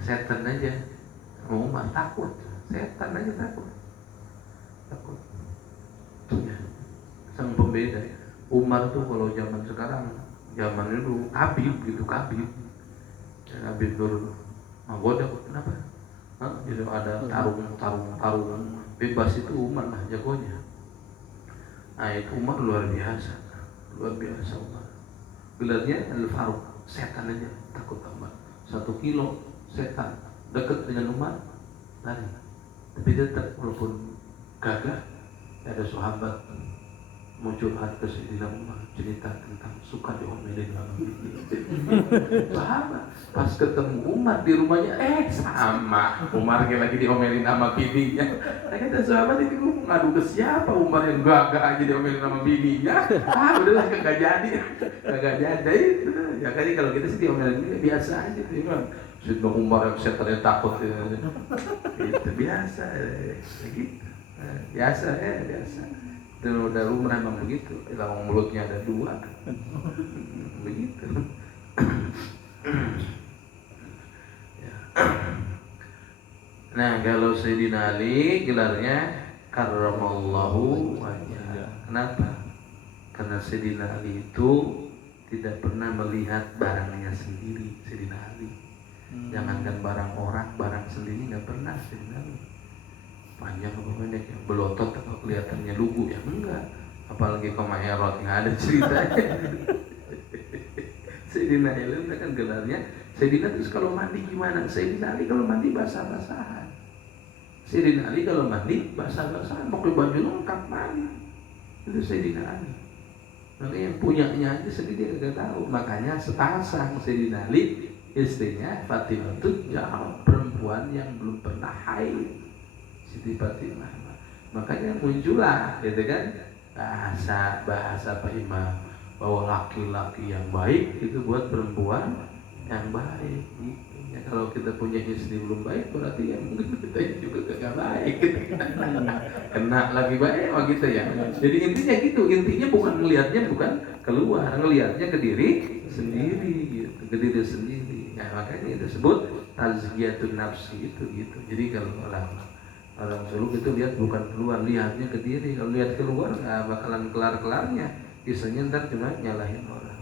Setan aja Umar takut. Setan aja takut. Ya, sang pembeda. Umar tuh kalau zaman sekarang, zaman itu Habib gitu, Habib Nur Magoda. Kenapa? Jadi ada tarung bebas itu Umar lah jagonya. Nah itu Umar luar biasa Umar. Gelarnya Al-Faruq, setan aja takut Umar. 1 kilo setan dekat dengan Umar lari. Tapi tetap walaupun gagah, ada sahabat mau curhat ke Sayyidina Umar, cerita tentang suka diomelin sama sahabat. Pas ketemu Umar di rumahnya, sama Umar lagi diomelin sama bininya. Nah, kata sahabat itu ngadu ke siapa? Umar yang gagah aja diomelin sama bininya. Udahlah kagak jadi itu. Ya kali kalau kita sih diomelin biasa aja tuh Imam. Sidna Umar yang setannya takut itu biasa gitu. Biasa. Itu udah lumrah memang begitu. Lawang mulutnya ada dua. Begitu. Nah, kalau Sayyidina Ali gelarnya karramallahu wajhah. Kenapa? Karena Sayyidina Ali itu tidak pernah melihat barangnya sendiri. Sayyidina Ali jangankan barang orang, barang sendiri nggak pernah Sayyidina Ali. Panjang apa pendek ya, belotot atau kelihatannya lugu ya enggak. Apalagi koma erot nggak ada ceritanya. Sayyidina Ali kan gelarnya Sayyidina terus kalau mandi gimana? Sayyidina Ali kalau mandi basah-basahan. Sayyidina Ali kalau mandi basah-basahan, pakai baju lengkap mandi. Itu Sayyidina Ali. Makanya yang punyanya aja sendiri dia nggak tahu. Makanya sepasang Sayyidina Ali, istrinya Fatimah itu jauh perempuan yang belum pernah haid. Siti Fatimah. Makanya muncullah, gitu kan? Bahasa Pak Imam bahwa laki-laki yang baik itu buat perempuan yang baik. Ya, kalau kita punya istri belum baik berarti ya mungkin kita juga gak baik. Kena lagi baik sama kita ya. Jadi intinya gitu, intinya bukan ngelihatnya bukan keluar, ngelihatnya ke diri sendiri gitu, ke diri sendiri. Ya, makanya disebut tazkiyatun nafsi itu gitu. Jadi kalau orang suluk itu lihat bukan keluar, lihatnya ke diri. Kalau lihat keluar nggak bakalan kelar-kelarnya. Kisahnya ntar cuma nyalahin orang.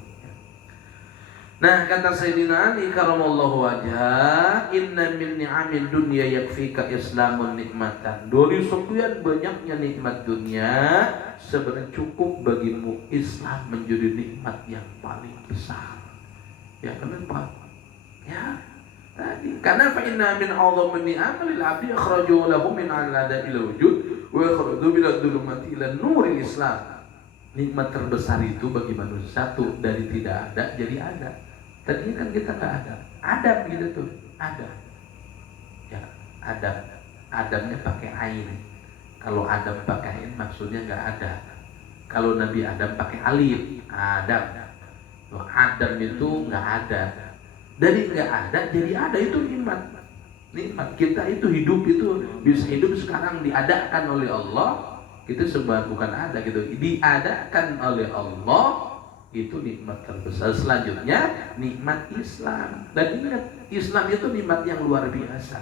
Nah, kata Sayyidina Ali karamallahu wajhah, inna min ni'amid dunya yakfika islamun nikmatan. Dari sekian banyaknya nikmat dunia, sebenarnya cukup bagimu Islam menjadi nikmat yang paling besar. Ya, kenapa? Ya, tadi karena fa inna min a'dhamin ni'amil 'abdi akhraju lahu min 'aladil wujud wa akhraju bil dhulumati ila nuril Islam. Nikmat terbesar itu bagi manusia satu, dari tidak ada jadi ada. Tadinya kan kita nggak ada. Adam gitu tuh, ada. Ya, Adamnya pakai ain. Kalau Adam pakai ain maksudnya nggak ada. Kalau Nabi Adam pakai alif, Adam. Adam itu nggak ada. Dari nggak ada jadi ada, itu nikmat. Nikmat kita itu hidup itu bisa hidup sekarang diadakan oleh Allah. Itu sebab bukan ada gitu, diadakan oleh Allah. Itu nikmat terbesar. Selanjutnya nikmat Islam. Dan ingat, Islam itu nikmat yang luar biasa.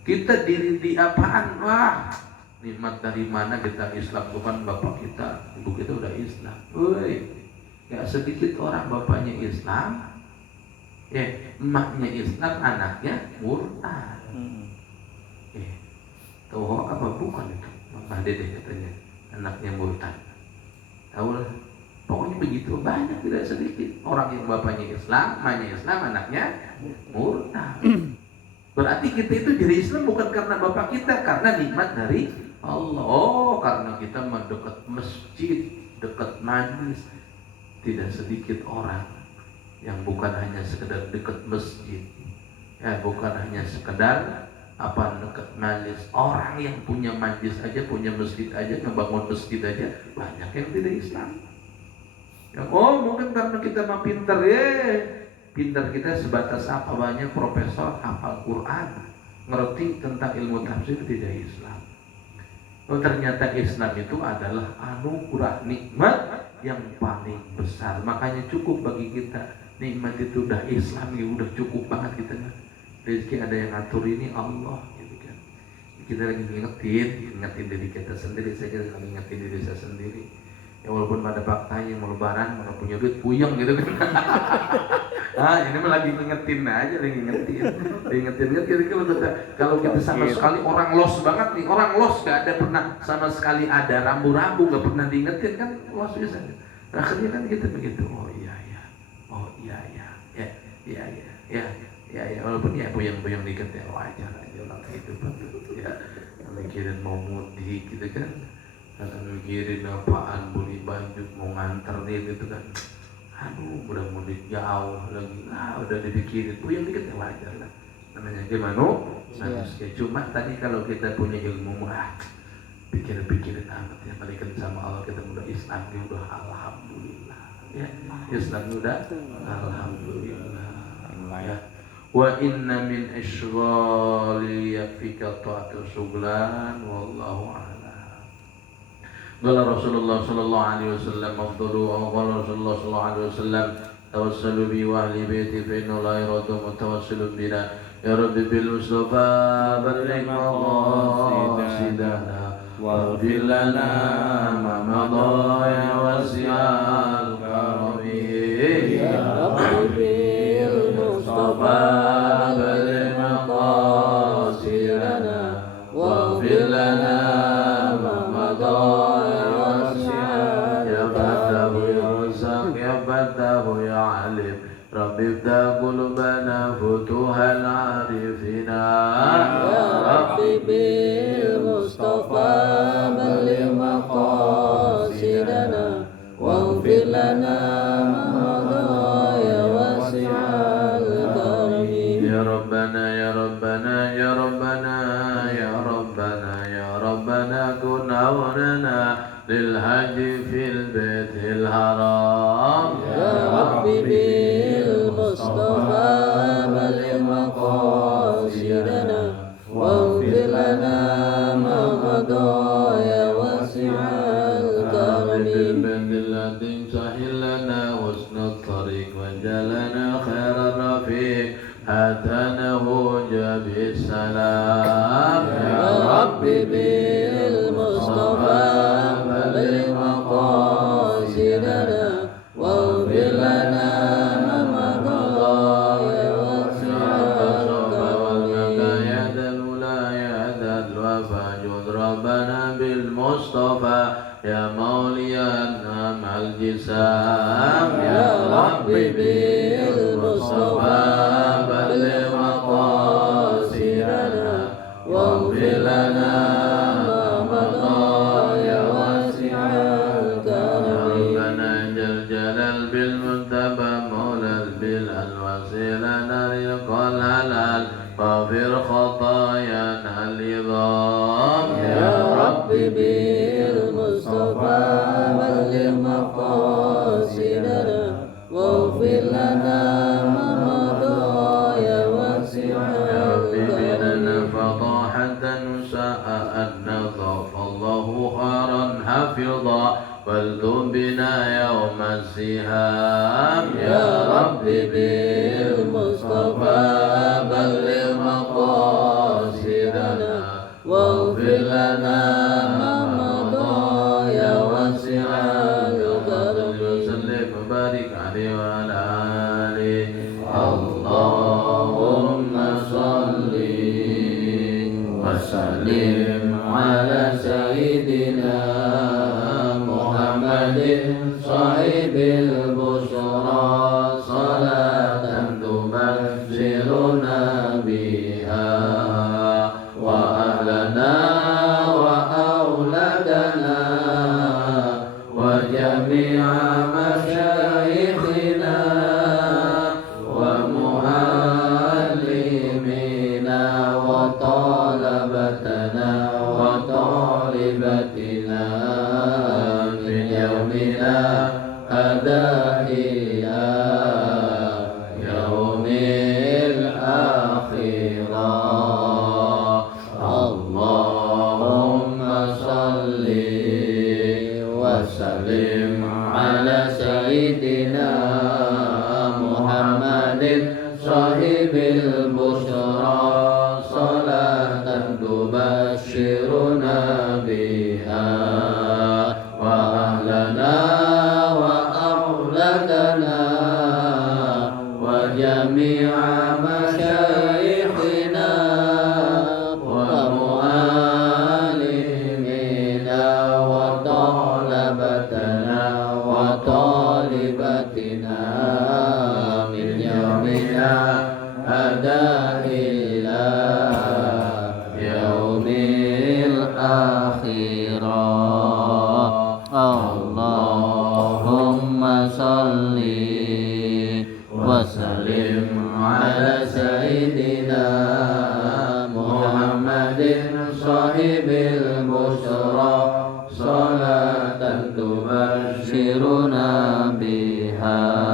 Kita di apaan? Wah, nikmat dari mana kita Islam? Bukan bapak kita, ibu kita udah Islam. Woi, gak sedikit orang bapaknya Islam, ya emaknya Islam, anaknya murtad. Tahu apa bukan itu? Mama Dede katanya anaknya murtad. Tahu lah. Pokoknya begitu, banyak tidak sedikit orang yang bapaknya Islam, emaknya Islam, anaknya murtad. Berarti kita itu jadi Islam bukan karena bapak kita, karena nikmat dari Allah. Oh, karena kita mendekat masjid, dekat majlis. Tidak sedikit orang yang bukan hanya sekedar dekat masjid, ya bukan hanya sekedar dekat majlis. Orang yang punya majlis aja, punya masjid aja, ngebangun masjid aja, banyak yang tidak Islam. Ya, oh mungkin karena kita mah pinter ya. Pinter kita sebatas apa? Banyak profesor hafal Quran, ngerti tentang ilmu tafsir, tidak Islam. Oh, ternyata Islam itu adalah anugerah, nikmat yang paling besar. Makanya cukup bagi kita nikmat itu udah Islam ya, udah cukup banget kita. Rezeki ada yang ngatur ini Allah gitu kan. Kita lagi ngingetin diri kita sendiri. Saya kira lagi ngingetin diri saya sendiri. Ya walaupun pada faktanya mau lebaran, mau punya duit, puyeng gitu kan. Ini mah lagi ngingetin aja, lagi ngingetin kalau kita sama sekali orang los banget nih, orang los gak ada pernah sama sekali ada rambu-rambu, gak pernah diingetin kan, los biasa. Akhirnya kan kita begitu, oh iya, walaupun ya puyeng dikit ya wajar aja lah gitu kan, ya mikirin mau mudik gitu kan. Mikirin apaan, beli baju, mau nganter dia gitu kan. aduh mudah-mudahan jauh lagi, udah dipikirin, yang dikit ya wajar lah, namanya gimana manusia. Cuma tadi kalau kita punya ilmu, pikirin amat ya, balikan sama Allah, kita udah Islam, udah alhamdulillah ya, Islam udah alhamdulillah ya. Wa inna min ishghali yakfika ta'atu suglan wallahu a'lam. Qala Rasulullah sallallahu alaihi wasallam afdalu wa qala Rasulullah sallallahu alaihi wasallam tawassalu bi wa ahli baiti fa inna la yaradu mutawassilun bina ya rabbi bil mustafa balligh maqasidana waghfir lana ma madha ya wasi'al karami ya rabbi bil mustafa balligh maqasidana waghfir lana ma madha يا عليم رب ابدأ قلوبنا فتوح العارفين يا رب بالمصطفى بلغ مقاصدنا واغفر لنا ما مضى يا واسع الكرم يا ربنا يا ربنا يا ربنا يا ربنا يا ربنا كن عوننا للحج في البيت الحرام يا ربي بالمصطفى بلغ مقاصدنا واغفر لنا ما مضى يا واسع الكرم بالذي سهل لنا حسن الطريق وجعلنا خير الرفيق حتى نهوج بالسلام يا ربي بالمصطفى بلغ مقاصدنا واغفر لنا ما مضى يا واسع الكرم يا ذا الأولى يا ذا الوفا جد ربنا بالمصطفى يا مولينا مع الجسام يا ربي بالمصطفى بلغ مقاصدنا واغفر لنا واغفر خطايانا العظام يا ربي بالمصطفى بلغ مقاصدنا واغفر لنا ما مضى يا واسع الكرم فضاحة ساء النظر فالله خيرا حفظا والتم بنا يوم السهام يا ربي بالمصطفى بلغ مقاصدنا واغفر لنا ما مضى يا واسع الكرم وسلم وبارك عليه وعلى آله اللهم صل وسلم على سيدنا محمد صاحب البشرى صلاة تبشرنا بها وأهلنا وأولادنا وجميع مشايخنا ومعلمينا وطلبتنا وطالبتنا من يومنا هذا إلى يوم الآخرة اللهم صل وسلم على سيدنا محمد صاحب البشرى صلاة تبشرنا بها وأهلنا وأولادنا وجميع مشايخنا ومعلمينا وطلبتنا وطالبتنا من يومنا هذا إلى يوم الآخرة اللهم صل وسلم على سيدنا محمد صاحب البشرى صلاة تبشرنا بها